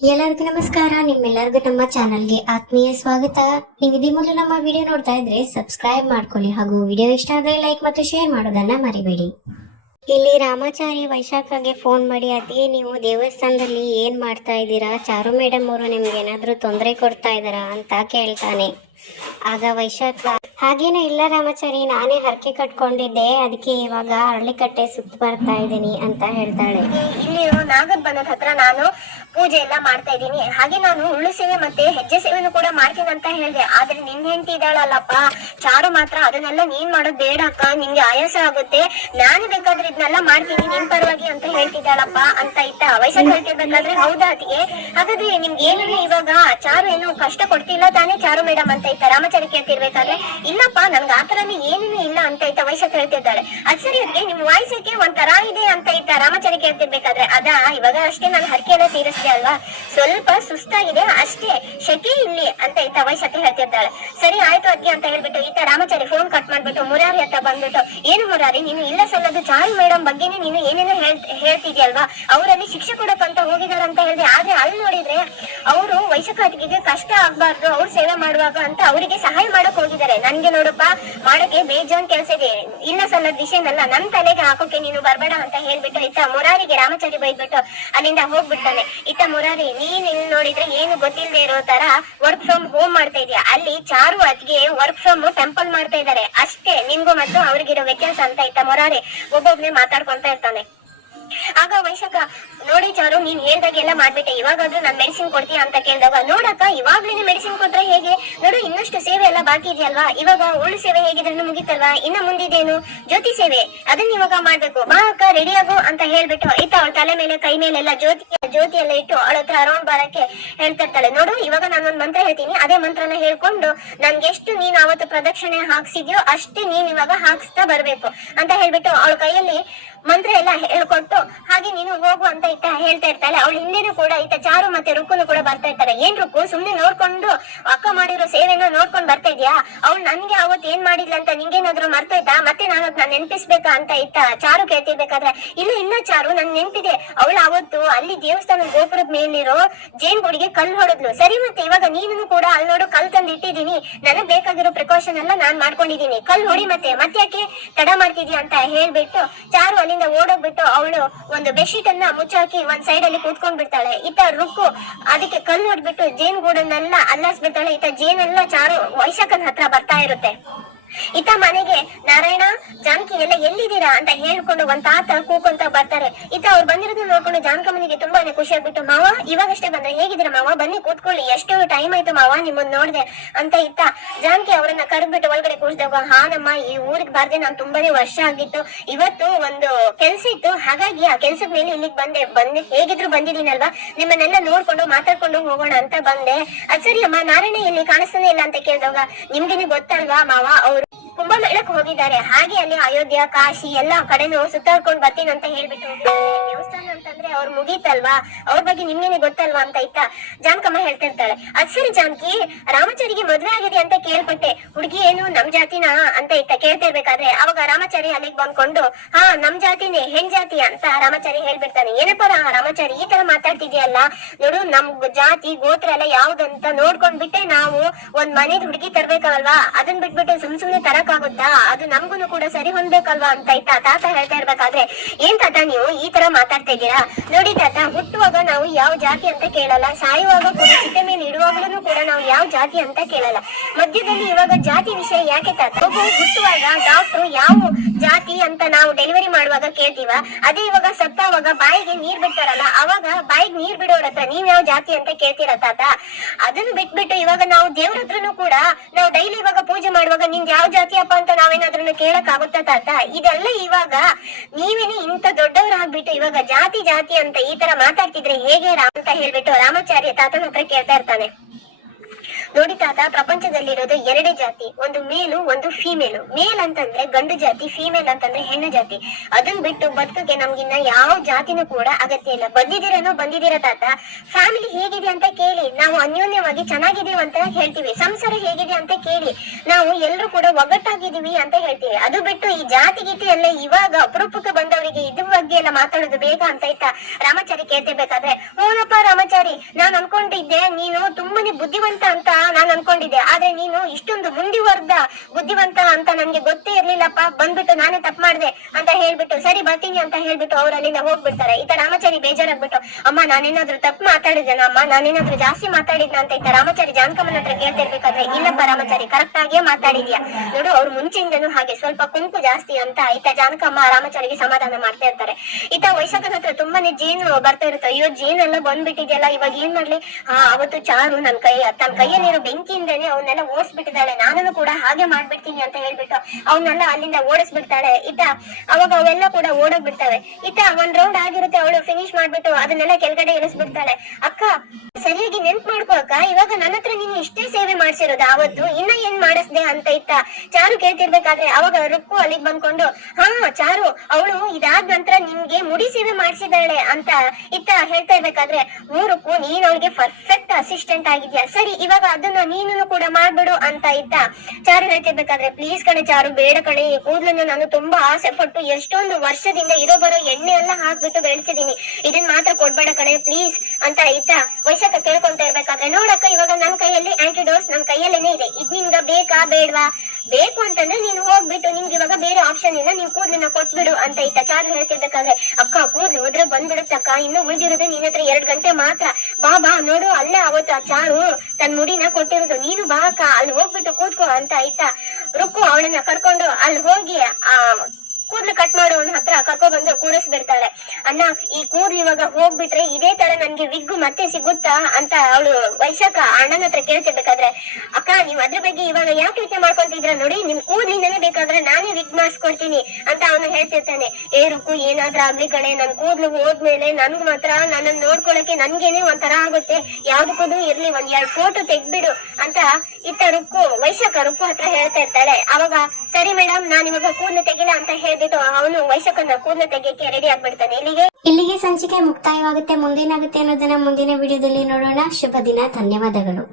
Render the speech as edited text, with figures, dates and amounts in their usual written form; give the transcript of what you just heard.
ಎಲ್ಲರಿಗೂ ನಮಸ್ಕಾರ. ನಿಮ್ಮೆಲ್ಲರಿಗೂ ನಮ್ಮ ಚಾನಲ್ಗೆ ಆತ್ಮೀಯ ಸ್ವಾಗತ. ನೀವು ಇದೇ ಮೊದಲು ನಮ್ಮ ವಿಡಿಯೋ ನೋಡ್ತಾ ಇದ್ರೆ ಸಬ್ಸ್ಕ್ರೈಬ್ ಮಾಡ್ಕೊಳ್ಳಿ ಹಾಗೂ ವಿಡಿಯೋ ಇಷ್ಟ ಆದರೆ ಲೈಕ್ ಮತ್ತು ಶೇರ್ ಮಾಡೋದನ್ನ ಮರಿಬೇಡಿ. ಇಲ್ಲಿ ರಾಮಾಚಾರಿ ವೈಶಾಖಗೆ ಫೋನ್ ಮಾಡಿ, ಅದೇ ನೀವು ದೇವಸ್ಥಾನದಲ್ಲಿ ಏನ್ ಮಾಡ್ತಾ ಇದ್ದೀರಾ, ಚಾರು ಮೇಡಮ್ ಅವರು ನಿಮ್ಗೆ ಏನಾದ್ರೂ ತೊಂದರೆ ಕೊಡ್ತಾ ಇದ್ದಾರಾ ಅಂತ ಕೇಳ್ತಾನೆ. ಆಗ ವೈಶಾಖ, ಹಾಗೇನೂ ಇಲ್ಲ ರಾಮಾಚಾರಿ, ನಾನೇ ಹರಕೆ ಕಟ್ಕೊಂಡಿದ್ದೆ, ಅದಕ್ಕೆ ಇವಾಗ ಅರಳಿಕಟ್ಟೆ ಸುತ್ತ ಬರ್ತಾ ಇದ್ದೀನಿ ಅಂತ ಹೇಳ್ತಾಳೆ. ಇಲ್ಲಿ ನಾಗದ ಬನದ ಹತ್ರ ನಾನು ಪೂಜೆ ಎಲ್ಲ ಮಾಡ್ತಾ ಇದ್ದೀನಿ, ಹಾಗೆ ನಾನು ಉಳ್ಳು ಸೇವೆ ಮತ್ತೆ ಹೆಜ್ಜೆ ಸೇವೆನೂ ಕೂಡ ಮಾಡ್ತೀನಿ ಅಂತ ಹೇಳಿದೆ. ಆದ್ರೆ ನಿನ್ ಹೆಂಡತಿ ಇದ್ದಾಳಲ್ಲಪ್ಪ ಚಾರು ಮಾತ್ರ, ಅದನ್ನೆಲ್ಲ ನೀನ್ ಮಾಡೋದ್ ಬೇಡ ಅಕ್ಕ, ನಿನ್ಗೆ ಆಯಾಸ ಆಗುತ್ತೆ, ನಾನು ಬೇಕಾದ್ರೆ ಇದನ್ನೆಲ್ಲ ಮಾಡ್ತೀನಿ ನಿನ್ ಪರವಾಗಿ ಅಂತ ಹೇಳ್ತಿದ್ದಾಳಪ್ಪ ಅಂತ ಇತ್ತ. ವೈಶಾಖ ಹೇಳ್ತಿರ್ಬೇಕಾದ್ರೆ, ಹೌದಾ ಅತಿಗೆ, ಹಾಗಾದ್ರೆ ನಿಮ್ಗೆ ಏನಿಲ್ಲ ಇವಾಗ ಚಾರು ಏನು ಕಷ್ಟ ಕೊಡ್ತಿಲ್ಲ ತಾನೇ ಚಾರು ಮೇಡಮ್ ಅಂತ ಇತ್ತ. ರಾಮಾಚಾರಿ ಕೇಳ್ತಿರ್ಬೇಕಾದ್ರೆ, ಇಲ್ಲಪ್ಪ ನನ್ಗೆ ಆತರನೇ ಏನೇನು ಇಲ್ಲ ಅಂತ ಇತ್ತ ವೈಶಾಖ ಹೇಳ್ತಿದ್ದಾಳೆ. ಅದ್ ಸರಿ, ಅದಕ್ಕೆ ನಿಮ್ ವಾಯ್ಸಕ್ಕೆ ಒಂಥರ ಇದೆ ಅಂತ ಇತ್ತ ರಾಮಾಚಾರಿ ಕೇಳ್ತಿರ್ಬೇಕಾದ್ರೆ, ಇವಾಗ ಅಷ್ಟೇ ನಾನು ಹರಕೆ ಎಲ್ಲ ತೀರಿಸ್ದೆ ಅಲ್ವಾ, ಸ್ವಲ್ಪ ಸುಸ್ತಾಗಿದೆ ಅಷ್ಟೇ, ಶೆಕೆ ಇಲ್ಲಿ ಅಂತ ಇತ್ತ ವೈಶಾಖ ಹೇಳ್ತಿದ್ದಾಳೆ. ಸರಿ ಆಯ್ತು ಅದಕ್ಕೆ ಅಂತ ಹೇಳ್ಬಿಟ್ಟು ಇತ್ತ ರಾಮಾಚಾರಿ ಫೋನ್ ಕಟ್ ಮಾಡ್ಬಿಟ್ಟು ಮುರಾರಿ ಹತ್ತ ಬಂದ್ಬಿಟ್ಟು, ಏನು ಮುರಾರಿ ನೀನು ಇಲ್ಲ ಸಲ್ಲದು ಚಾರು ಮೇಡಮ್ ಬಗ್ಗೆನೇ ನೀನು ಏನೇನೋ ಹೇಳ್ತಿದ್ಯಲ್ವಾ, ಅವರಲ್ಲಿ ಶಿಕ್ಷೆ ಕೊಡಕ್ಕಂತ ಹೋಗಿದಾರ ಅಂತ ಹೇಳಿದೆ. ಆದ್ರೆ ಅಲ್ಲಿ ನೋಡಿದ್ರೆ ಅವರು ವೈಶಾಖಿಗೆ ಕಷ್ಟ ಆಗ್ಬಾರ್ದು ಅವ್ರು ಸೇವೆ ಮಾಡುವಾಗ ಅಂತ ಅವರಿಗೆ ಸಹಾಯ ಮಾಡಕ್ ಹೋಗಿದ್ದಾರೆ. ನನ್ಗೆ ನೋಡಪ್ಪ ಮಾಡಕ್ಕೆ ಬೇಜಾನ್ ಕೆಲಸ ಇದೆ, ಇಲ್ಲ ಸಲ್ಲದ ವಿಷಯನೆಲ್ಲ ನನ್ ತಲೆಗೆ ಹಾಕೋಕೆ ನೀನು ಬರ್ಬೇಡ ಅಂತ ಹೇಳ್ಬಿಟ್ಟು ಇತ್ತ ಮುರಾರಿಗೆ ರಾಮಾಚಾರಿ ಬೈದ್ಬಿಟ್ಟು ಅಲ್ಲಿಂದ ಹೋಗ್ಬಿಡ್ತಾನೆ. ಇತ್ತ ಮುರಾರಿ, ನೀನ್ ಇಲ್ಲಿ ನೋಡಿದ್ರೆ ಏನು ಗೊತ್ತಿಲ್ಲದೆ ಇರೋ ತರ ವರ್ಕ್ ಫ್ರಮ್ ಹೋಮ್ ಮಾಡ್ತಾ ಇದೀಯ, ಅಲ್ಲಿ ಚಾರು ಅದ್ಗೆ ವರ್ಕ್ ಫ್ರಮ್ ಟೆಂಪಲ್ ಮಾಡ್ತಾ ಇದಾರೆ ಅಷ್ಟೇ, ನಿಮ್ಗೂ ಮತ್ತು ಅವ್ರಿಗಿರೋ ವ್ಯತ್ಯಾಸ ಅಂತ ಇತ್ತ ಮುರಾರಿ ಒಬ್ಬೊಬ್ನೇ ಮಾತಾಡ್ಕೊಂತ ಇರ್ತಾನೆ. ಆಗ ವೈಶಾಖ, ನೋಡಿ ಚಾರು ನೀನ್ ಹೇಳ್ದಾಗೆಲ್ಲ ಮಾಡ್ಬಿಟ್ಟೆ, ಇವಾಗಾದ್ರೂ ನಾನ್ ಮೆಡಿಸಿನ್ ಕೊಡ್ತೀಯ ಅಂತ ಕೇಳಿದಾಗ, ನೋಡಕ್ಕ ಇವಾಗ್ಲೇನೆ ಮೆಡಿಸಿನ್ ಕೊಟ್ರೆ ಹೇಗೆ, ನೋಡು ಇನ್ನಷ್ಟು ಸೇವೆ ಎಲ್ಲ ಬಾಕಿ ಇದೆಯಲ್ವಾ, ಇವಾಗ ಉಳ್ಳು ಸೇವೆ ಹೇಗಿದ್ರು ಮುಗಿತಲ್ವಾ, ಇನ್ನ ಮುಂದಿದೇನು ಜ್ಯೋತಿ ಸೇವೆ, ಅದನ್ನ ಇವಾಗ ಮಾಡ್ಬೇಕು, ಬಾ ಅಕ್ಕ ರೆಡಿ ಆಗು ಅಂತ ಹೇಳ್ಬಿಟ್ಟು ಇತ್ತ ಅವಳ ತಲೆ ಮೇಲೆ ಕೈ ಮೇಲೆಲ್ಲ ಜ್ಯೋತಿ ಎಲ್ಲ ಇಟ್ಟು ಅವಳ ಹತ್ರ ಅರೌಂಡ್ ಬರಕ್ಕೆ ಹೇಳ್ತಿರ್ತಾಳೆ. ನೋಡು ಇವಾಗ ನಾನೊಂದ್ ಮಂತ್ರ ಹೇಳ್ತೀನಿ, ಅದೇ ಮಂತ್ರನ ಹೇಳ್ಕೊಂಡು ನನ್ಗೆಷ್ಟು ನೀನ್ ಅವತ್ತು ಪ್ರದಕ್ಷಿಣೆ ಹಾಕ್ಸಿದ್ಯೋ ಅಷ್ಟೇ ನೀನ್ ಇವಾಗ ಹಾಕ್ಸ್ತಾ ಬರ್ಬೇಕು ಅಂತ ಹೇಳ್ಬಿಟ್ಟು ಅವಳ ಕೈಯಲ್ಲಿ ಮಂತ್ರ ಎಲ್ಲ ಹೇಳ್ಕೊಟ್ಟು ಹಾಗೆ ನೀನು ಹೋಗು ಅಂತ ಇತ್ತ ಹೇಳ್ತಾ ಇರ್ತಾಳೆ. ಅವಳ ಹಿಂದೆನೂ ಕೂಡ ಇತ್ತ ಚಾರು ಮತ್ತೆ ರುಕ್ಕುನು ಕೂಡ ಬರ್ತಾ ಇರ್ತಾರೆ. ಏನ್ ರುಕ್ಕು ಸುಮ್ನೆ ನೋಡ್ಕೊಂಡು ಅಕ್ಕ ಮಾಡಿರೋ ಸೇವೆನ ನೋಡ್ಕೊಂಡ್ ಬರ್ತಾ ಇದ್ಯಾ, ಅವಳು ನನ್ಗೆ ಅವತ್ತು ಏನ್ ಮಾಡಿದ್ಲ ಅಂತ ನಿಂಗೇನಾದ್ರು ಮರ್ತೋಯ್ತಾ, ಮತ್ತೆ ನಾನು ಅದನ್ನ ನೆನ್ಪಿಸ್ಬೇಕಾ ಅಂತ ಇತ್ತ ಚಾರು ಕೇಳ್ತಿರ್ಬೇಕಾದ್ರೆ, ಇಲ್ಲ ಚಾರು ನನ್ ನೆನ್ಪಿದೆ, ಅವಳು ಅವತ್ತು ಅಲ್ಲಿ ದೇವಸ್ಥಾನದ ಗೋಪುರದ ಮೇಲಿರೋ ಜೇನ್ ಗುಡಿಗೆ ಕಲ್ಲು ಹೊಡೆದ್ಲು. ಸರಿ, ಮತ್ತೆ ಇವಾಗ ನೀನು ಕೂಡ ಅಲ್ಲಿ ನೋಡು ಕಲ್ ತಂದು ಇಟ್ಟಿದೀನಿ, ನನಗ್ ಬೇಕಾಗಿರೋ ಪ್ರಿಕಾಷನ್ ಎಲ್ಲ ನಾನ್ ಮಾಡ್ಕೊಂಡಿದೀನಿ, ಕಲ್ ಹೊಡಿ ಮತ್ತೆ ಯಾಕೆ ತಡ ಮಾಡ್ತಿದ್ಯಾ ಅಂತ ಹೇಳ್ಬಿಟ್ಟು ಚಾರು ಅಲ್ಲಿಂದ ಓಡೋಗ್ಬಿಟ್ಟು ಅವಳು ಒಂದು ಬೆಡ್ಶೀಟ್ ಅನ್ನ ಮುಚ್ಚಾಕಿ ಒಂದ್ ಸೈಡ್ ಅಲ್ಲಿ ಕೂತ್ಕೊಂಡ್ ಬಿಡ್ತಾಳೆ. ಇತ್ತ ರುಕ್ಕು ಅದಕ್ಕೆ ಕಲ್ಲು ಹೊಡ್ಬಿಟ್ಟು ಜೇನ್ ಗೂಡನ್ನೆಲ್ಲ ಅಲ್ಲಾಸ್ಬಿಡ್ತಾಳೆ. ಇತ್ತ ಜೇನೆಲ್ಲ ಚಾರು ವೈಶಾಖನ್ ಹತ್ರ ಬರ್ತಾ ಇರುತ್ತೆ. ಇತ್ತ ಮನೆಗೆ ನಾರಾಯಣ ಜಾನಕಿ ಎಲ್ಲ ಎಲ್ಲಿದ್ದೀರಾ ಅಂತ ಹೇಳ್ಕೊಂಡು ಒಂದ್ ತಾತ ಕೂಕೊಂತ ಬರ್ತಾರೆ. ಇತ್ತ ಅವ್ರು ಬಂದಿರೋದನ್ನ ನೋಡ್ಕೊಂಡು ಜಾನಕಮ್ಮನಿಗೆ ತುಂಬಾನೇ ಖುಷಿ ಆಗ್ಬಿಟ್ಟು, ಮಾವ ಇವಾಗಷ್ಟೇ ಬಂದ್ರೆ, ಹೇಗಿದ್ದೀರಾ ಮಾವ, ಬನ್ನಿ ಕೂತ್ಕೊಳ್ಳಿ, ಎಷ್ಟು ಟೈಮ್ ಆಯ್ತು ಮಾವ ನಿಮ್ಮನ್ನ ನೋಡ್ದೆ ಅಂತ ಇತ್ತ ಜಾನಕಿ ಅವರನ್ನ ಕರೆದ್ಬಿಟ್ಟು ಒಳಗಡೆ ಕೂರಿಸಿದಾಗ, ಹಾ ನಮ್ಮ ಈ ಊರಿಗೆ ಬಾರ್ದೆ ನಾನ್ ತುಂಬಾನೇ ವರ್ಷ ಆಗಿತ್ತು, ಇವತ್ತು ಒಂದು ಕೆಲ್ಸ ಇತ್ತು, ಹಾಗಾಗಿ ಆ ಕೆಲ್ಸದ ಮೇಲೆ ಇಲ್ಲಿಗೆ ಬಂದೆ ಹೇಗಿದ್ರು ಬಂದಿದ್ದೀನಲ್ವಾ, ನಿಮ್ಮನ್ನೆಲ್ಲ ನೋಡ್ಕೊಂಡು ಮಾತಾಡ್ಕೊಂಡು ಹೋಗೋಣ ಅಂತ ಬಂದೆ. ಅದ್ ಸರಿ ಅಮ್ಮ ನಾರಾಯಣ ಎಲ್ಲಿ ಕಾಣಿಸ್ತಾನೆ ಇಲ್ಲ ಅಂತ ಕೇಳಿದಾಗ, ನಿಮ್ಗೇನೆ ಗೊತ್ತಲ್ವಾ ಮಾವ, ಅವ್ರು ಕುಂಭಮೇಳಕ್ಕೆ ಹೋಗಿದ್ದಾರೆ, ಹಾಗೆ ಅಲ್ಲಿ ಅಯೋಧ್ಯ ಕಾಶಿ ಎಲ್ಲಾ ಕಡೆನೂ ಸುತ್ತಾಡ್ಕೊಂಡ್ ಬರ್ತೀನಿ ಅಂತ ಹೇಳ್ಬಿಟ್ಟು ದೇವಸ್ಥಾನ ಅಂತಂದ್ರೆ ಅವ್ರು ಮುಗೀತಲ್ವಾ, ಅವ್ರ ಬಗ್ಗೆ ನಿಮ್ಗೇನೆ ಗೊತ್ತಲ್ವಾ ಅಂತ ಇತ್ತ ಜಾನಕಮ್ಮ ಹೇಳ್ತಿರ್ತಾಳೆ. ಅದ್ ಸರಿ ಜಾನಕಿ, ರಾಮಾಚಾರಿಗೆ ಮದ್ವೆ ಆಗಿದೆ ಅಂತ ಕೇಳ್ಪಟ್ಟೆ, ಹುಡುಗಿ ಏನು ನಮ್ ಜಾತಿನ ಅಂತ ಇತ್ತ ಕೇಳ್ತಿರ್ಬೇಕಾದ್ರೆ, ಅವಾಗ ರಾಮಾಚಾರಿ ಅಲ್ಲಿಗೆ ಬಂದ್ಕೊಂಡು, ಹಾ ನಮ್ ಜಾತಿನೇ, ಹೆಣ್ ಜಾತಿ ಅಂತ ರಾಮಾಚಾರಿ ಹೇಳ್ಬಿಡ್ತಾನೆ. ಏನಪ್ಪ ರಾಮಾಚಾರಿ ಈ ತರ ಮಾತಾಡ್ತಿದ್ಯಲ್ಲ, ನೋಡು ನಮ್ ಜಾತಿ ಗೋತ್ರ ಎಲ್ಲ ಯಾವ್ದಂತ ನೋಡ್ಕೊಂಡ್ ಬಿಟ್ಟೆ ನಾವು ಒಂದ್ ಮನೆದ್ ಹುಡುಗಿ ತರ್ಬೇಕಲ್ವಾ, ಅದನ್ ಬಿಟ್ಬಿಟ್ಟು ಸುಮ್ನೆ ತರಕಾಗುತ್ತಾ, ಅದು ನಮ್ಗುನು ಕೂಡ ಸರಿ ಹೊಂದ್ಬೇಕಲ್ವಾ ಅಂತ ಇತ್ತ ತಾತ ಹೇಳ್ತಾ ಇರ್ಬೇಕಾದ್ರೆ, ಏನ್ ತಾತ ನೀವು ಈ ತರ ಮಾತಾಡ್ತಾ ಇದ್ದೀರಾ, ನೋಡಿ ತಾತ ಹುಟ್ಟುವಾಗ ನಾವು ಯಾವ ಜಾತಿ ಅಂತ ಕೇಳಲ್ಲ, ಸಾಯುವಾಗ ಕೂಡ ಚಿತೆ ಮೇಲೆ ಇಡುವಾಗ್ಲೂ ಕೂಡ ನಾವು ಯಾವ ಜಾತಿ ಅಂತ ಕೇಳಲ್ಲ, ಮಧ್ಯದಲ್ಲಿ ಇವಾಗ ಜಾತಿ ವಿಷಯ ಯಾಕೆ ತಾತ, ಹುಟ್ಟುವಾಗ ಡಾಕ್ಟ್ರು ಯಾವ ಜಾತಿ ಅಂತ ನಾವು ಡೆಲಿವರಿ ಮಾಡುವಾಗ ಕೇಳ್ತೀವ, ಅದೇ ಇವಾಗ ಸತ್ತಾವಾಗ ಬಾಯಿಗೆ ನೀರ್ ಬಿಡ್ತಾರಲ್ಲ, ಅವಾಗ ಬಾಯಿಗೆ ನೀರ್ ಬಿಡೋರ ಹತ್ರ ನೀವ್ ಯಾವ ಜಾತಿ ಅಂತ ಕೇಳ್ತೀರ ತಾತ, ಅದನ್ನ ಬಿಟ್ಬಿಟ್ಟು ಇವಾಗ ನಾವು ದೇವ್ರ ಹತ್ರನು ಕೂಡ ನಾವು ಡೈಲಿ ಇವಾಗ ಪೂಜೆ ಮಾಡುವಾಗ ನಿನ್ ಯಾವ ಜಾತಿಯಪ್ಪ ಅಂತ ನಾವೇನಾದ್ರೂ ಕೇಳಕ್ ಆಗುತ್ತಾ ತಾತ, ಇದೆಲ್ಲ ಇವಾಗ ನೀವೇನೆ ಇಂತ ದೊಡ್ಡವರಾಗ್ಬಿಟ್ಟು ಇವಾಗ ಜಾತಿ ಅಂತ ಈ ತರ ಮಾತಾಡ್ತಿದ್ರೆ ಹೇಗೆ ಅಂತ ಹೇಳ್ಬಿಟ್ಟು ರಾಮಾಚಾರ್ಯ ತಾತನ ಹತ್ರ ಕೇಳ್ತಾ ಇರ್ತಾನೆ. ನೋಡಿ ತಾತ, ಪ್ರಪಂಚದಲ್ಲಿರೋದು ಎರಡೇ ಜಾತಿ, ಒಂದು ಮೇಲು ಒಂದು ಫೀಮೇಲು. ಮೇಲ್ ಅಂತಂದ್ರೆ ಗಂಡು ಜಾತಿ, ಫೀಮೇಲ್ ಅಂತಂದ್ರೆ ಹೆಣ್ಣು ಜಾತಿ. ಅದನ್ ಬಿಟ್ಟು ಬದುಕಕ್ಕೆ ನಮ್ಗಿನ್ನ ಯಾವ ಜಾತಿನೂ ಕೂಡ ಅಗತ್ಯ ಇಲ್ಲ. ಬಂದಿದ್ದೀರಾ ತಾತ, ಫ್ಯಾಮಿಲಿ ಹೇಗಿದೆ ಅಂತ ಕೇಳಿ, ನಾವು ಅನ್ಯೋನ್ಯವಾಗಿ ಚೆನ್ನಾಗಿದೀವಿ ಅಂತ ಹೇಳ್ತೀವಿ, ಸಂಸಾರ ಹೇಗಿದೆ ಅಂತ ಕೇಳಿ ನಾವು ಎಲ್ರು ಕೂಡ ಒಗ್ಗಟ್ಟಾಗಿದೀವಿ ಅಂತ ಹೇಳ್ತೀವಿ. ಅದು ಬಿಟ್ಟು ಈ ಜಾತಿ ಗೀತಿ ಎಲ್ಲ ಇವಾಗ ಅಪರೂಪಕ್ಕೆ ಬಂದವರಿಗೆ ಇದ್ರ ಬಗ್ಗೆ ಎಲ್ಲ ಮಾತಾಡೋದು ಬೇಗ ಅಂತ ಇತ್ತ ರಾಮಾಚಾರಿ ಕೇಳ್ತಿರ್ಬೇಕಾದ್ರೆ, ಹೂನಪ್ಪ ರಾಮಾಚಾರಿ, ನಾನು ಬುದ್ಧಿವಂತ ಅಂತ ನಾನ್ ಅನ್ಕೊಂಡಿದ್ದೆ, ಆದ್ರೆ ನೀನು ಇಷ್ಟೊಂದು ಮುಂದುವರೆದ ಬುದ್ಧಿವಂತ ಅಂತ ನನ್ಗೆ ಗೊತ್ತೇ ಇರ್ಲಿಲ್ಲಪ್ಪ. ಬಂದ್ಬಿಟ್ಟು ನಾನೇ ತಪ್ಪು ಮಾಡ್ದೆ ಅಂತ ಹೇಳ್ಬಿಟ್ಟು ಸರಿ ಬರ್ತೀನಿ ಅಂತ ಹೇಳ್ಬಿಟ್ಟು ಅವ್ರು ಅಲ್ಲಿಂದ ಹೋಗ್ಬಿಡ್ತಾರೆ. ಈತ ರಾಮಾಚಾರಿ ಬೇಜಾರಾಗ್ಬಿಟ್ಟು, ಅಮ್ಮ ನಾನೇನಾದ್ರೂ ತಪ್ಪು ಮಾತಾಡಿದ್ದೇನ ಅಮ್ಮ, ನಾನೇನಾದ್ರೂ ಜಾಸ್ತಿ ಮಾತಾಡಿದ್ನ ಅಂತ ಈತ ರಾಮಾಚಾರಿ ಜಾನಕಮ್ಮನ ಹತ್ರ ಕೇಳ್ತಿರ್ಬೇಕಾದ್ರೆ, ಇಲ್ಲಪ್ಪ ರಾಮಾಚಾರಿ ಕರೆಕ್ಟ್ ಆಗಿಯೇ ಮಾತಾಡಿದ್ಯಾ ನೋಡು, ಅವ್ರು ಮುಂಚೆಯಿಂದನೂ ಹಾಗೆ ಸ್ವಲ್ಪ ಕುಂಕು ಜಾಸ್ತಿ ಅಂತ ಈತ ಜಾನಕಮ್ಮ ರಾಮಾಚಾರಿಗೆ ಸಮಾಧಾನ ಮಾಡ್ತಾ ಇರ್ತಾರೆ. ಈತ ವೈಶಾಖನ ಹತ್ರ ತುಂಬಾನೇ ಜೇನು ಬರ್ತಾ ಇರುತ್ತೆ. ಅಯ್ಯೋ ಜೇನೆಲ್ಲ ಬಂದ್ಬಿಟ್ಟಿದ್ಯಲ್ಲ, ಇವಾಗ ಏನ್ ಮಾಡ್ಲಿ? ಅವತ್ತು ಚಾರು ತನ್ನ ಕೈಯಲ್ಲಿರೋ ಬೆಂಕಿಯಿಂದನೇ ಅವನ್ನೆಲ್ಲ ಓಡಿಸ್ಬಿಟ್ಟಿದ್ದಾಳೆ, ನಾನು ಕೂಡ ಹಾಗೆ ಮಾಡ್ಬಿಡ್ತೀನಿ ಅಂತ ಹೇಳ್ಬಿಟ್ಟು ಅವನ್ನೆಲ್ಲ ಅಲ್ಲಿಂದ ಓಡಿಸ್ಬಿಡ್ತಾಳೆ. ಅವಾಗ ಅವೆಲ್ಲ ಕೂಡ ಓಡೋಗ್ಬಿಡ್ತವೆ. ಒಂದ್ ರೌಂಡ್ ಆಗಿರುತ್ತೆ, ಅವಳು ಫಿನಿಶ್ ಮಾಡ್ಬಿಟ್ಟು ಅದನ್ನೆಲ್ಲ ಕೆಳಗಡೆ ಇಳಿಸ್ಬಿಡ್ತಾಳೆ. ಅಕ್ಕ ಸರಿಯಾಗಿ ನೆನ್ಪ್ ಮಾಡ್ಕೋ ಅಕ್ಕ, ಇವಾಗ ನನ್ನ ಹತ್ರ ನೀನು ಇಷ್ಟೇ ಸೇವೆ ಮಾಡ್ಸಿರೋದು, ಅವತ್ತು ಇನ್ನ ಏನ್ ಮಾಡಿಸ್ದೆ ಅಂತ ಚಾರು ಕೇಳ್ತಿರ್ಬೇಕಾದ್ರೆ ಅವಾಗ ರುಕ್ಕು ಅಲ್ಲಿಗೆ ಬಂದ್ಕೊಂಡು, ಹಾ ಚಾರು ಅವಳು ಇದಾದ ನಂತರ ನಿಮ್ಗೆ ಮುಡಿ ಸೇವೆ ಮಾಡ್ಸಿದಾಳೆ ಅಂತ ಹೇಳ್ತಾ ಇರ್ಬೇಕಾದ್ರೆ, ರುಕ್ಕು ನೀನ್ ಅವಳಿಗೆ ಪರ್ಫೆಕ್ಟ್ ಅಸಿಸ್ಟೆಂಟ್ ಆಗಿದ್ಯಾ, ಸರಿ ಇವಾಗ ಅದನ್ನ ನೀನು ಕೂಡ ಮಾಡ್ಬಿಡು ಅಂತ ಚಾರು ಹೇಳ್ತಿರ್ಬೇಕಾದ್ರೆ, ಪ್ಲೀಸ್ ಕಣೆ ಚಾರು ಬೇಡ ಕಣೆ, ಈ ಕೂದಲನ್ನು ನಾನು ತುಂಬಾ ಆಸೆ ಪಟ್ಟು ಎಷ್ಟೊಂದು ವರ್ಷದಿಂದ ಇರೋ ಬರೋ ಎಣ್ಣೆ ಎಲ್ಲ ಹಾಕ್ಬಿಟ್ಟು ಬೆಳೆಸಿದೀನಿ, ಇದನ್ ಮಾತ್ರ ಕೊಡ್ಬೇಡ ಕಣೆ ಪ್ಲೀಸ್ ಅಂತ ವೈಶಾಖ ಕೇಳ್ಕೊಂತ ಇರ್ಬೇಕಾದ್ರೆ, ನೋಡಕ್ಕ ಇವಾಗ ನನ್ ಕೈಯಲ್ಲಿ ಆಂಟಿಡೋಸ್ ನನ್ ಕೈಯಲ್ಲೇನೆ ಇದೆ, ಇದ್ ನಿನ್ಗ ಬೇಕಾ ಬೇಡ್ವಾ? ಬೇಕು ಅಂತಂದ್ರೆ ನೀನು ಹೋಗ್ಬಿಟ್ಟು ನಿಮ್ಗೆ ಇವಾಗ ಬೇರೆ ಆಪ್ಷನ್ ಇಲ್ಲ, ನೀನ್ ಕೂದಲನ್ನ ಕೊಟ್ಬಿಡು ಅಂತ ಚಾರು ಹೇಳ್ತಿರ್ಬೇಕಾದ್ರೆ, ಅಕ್ಕ ಕೂದ್ಲು ಹೋದ್ರೆ ಬಂದ್ಬಿಡುತ್ತಕ್ಕ, ಇನ್ನು ಉಳಿದಿರೋದು ನಿನ್ನ ಹತ್ರ 2 ಗಂಟೆ ಮಾತ್ರ, ಬಾ ನೋಡು ಅಲ್ಲೇ ಅವತ್ತು ಆ ಚಾರು ತನ್ನ ಮುಡಿನ ಕೊಟ್ಟಿರೋದು, ನೀನು ಬಾ ಅಕ್ಕ ಅಲ್ಲಿ ಹೋಗ್ಬಿಟ್ಟು ಕೂತ್ಕೋ ಅಂತ ರುಕ್ಕು ಅವಳನ್ನ ಕರ್ಕೊಂಡು ಅಲ್ಲಿ ಹೋಗಿ ಕೂದ್ಲು ಕಟ್ ಮಾಡೋನ್ ಹತ್ರ ಕರ್ಕೊ ಬಂದು ಕೂರಿಸ್ಬಿಡ್ತಾಳೆ. ಅಣ್ಣ ಈ ಕೂದ್ಲು ಇವಾಗ ಹೋಗ್ಬಿಟ್ರೆ ಇದೇ ತರ ನನ್ಗೆ ವಿಗ್ಗು ಮತ್ತೆ ಸಿಗುತ್ತಾ ಅಂತ ಅವಳು ವೈಶಾಖ ಅಣ್ಣನ ಹತ್ರ ಕೇಳ್ತಿರ್ಬೇಕಾದ್ರೆ, ಅಕ್ಕ ನೀವ್ ಅದ್ರ ಬಗ್ಗೆ ಇವಾಗ ಯಾಕೆ ಯೋಚನೆ ಮಾಡ್ಕೊಂತಿದ್ರ, ನೋಡಿ ನಿಮ್ ಕೂದ್ಲಿಂದನೇ ಬೇಕಾದ್ರೆ ನಾನೇ ವಿಗ್ ಮಾಡಿಸ್ಕೊಡ್ತೀನಿ ಅಂತ ಅವನು ಹೇಳ್ತಿರ್ತಾನೆ. ರುಕ್ಕು ಏನಾದ್ರೂ ಆಗ್ಲಿ ಕಣೆ, ನನ್ ಕೂದ್ಲು ಹೋದ್ಮೇಲೆ ನನ್ಗ್ ಮಾತ್ರ ನನ್ನನ್ನು ನೋಡ್ಕೊಳಕ್ಕೆ ನನ್ಗೇನೆ ಒಂಥರ ಆಗುತ್ತೆ, ಯಾವ್ದಕ್ಕೂ ಇರ್ಲಿ 1-2 ಫೋಟೋ ತೆಗ್ಬಿಡು ಅಂತ ವೈಶಾಖ ರುಕ್ಕು ಹತ್ರ ಹೇಳ್ತಾ ಇರ್ತಾಳೆ. ಅವಾಗ ಸರಿ ಮೇಡಮ್ ನಾನ್ ಇವಾಗ ಕೂದ್ಲು ತೆಗಿಲ್ಲ ಅಂತ ಹೇಳ್ಬಿಟ್ಟು ಅವನು ವೈಶಾಖನ ಕೂದ್ಲು ತೆಗಿಯಕ್ಕೆ ರೆಡಿ ಆಗ್ಬಿಡ್ತಾನೆ. ಇಲ್ಲಿಗೆ ಸಂಚಿಕೆ ಮುಕ್ತಾಯವಾಗುತ್ತೆ. ಮುಂದೇನಾಗುತ್ತೆ ಅನ್ನೋದನ್ನ ಮುಂದಿನ ವಿಡಿಯೋದಲ್ಲಿ ನೋಡೋಣ. ಶುಭ ದಿನ. ಧನ್ಯವಾದಗಳು.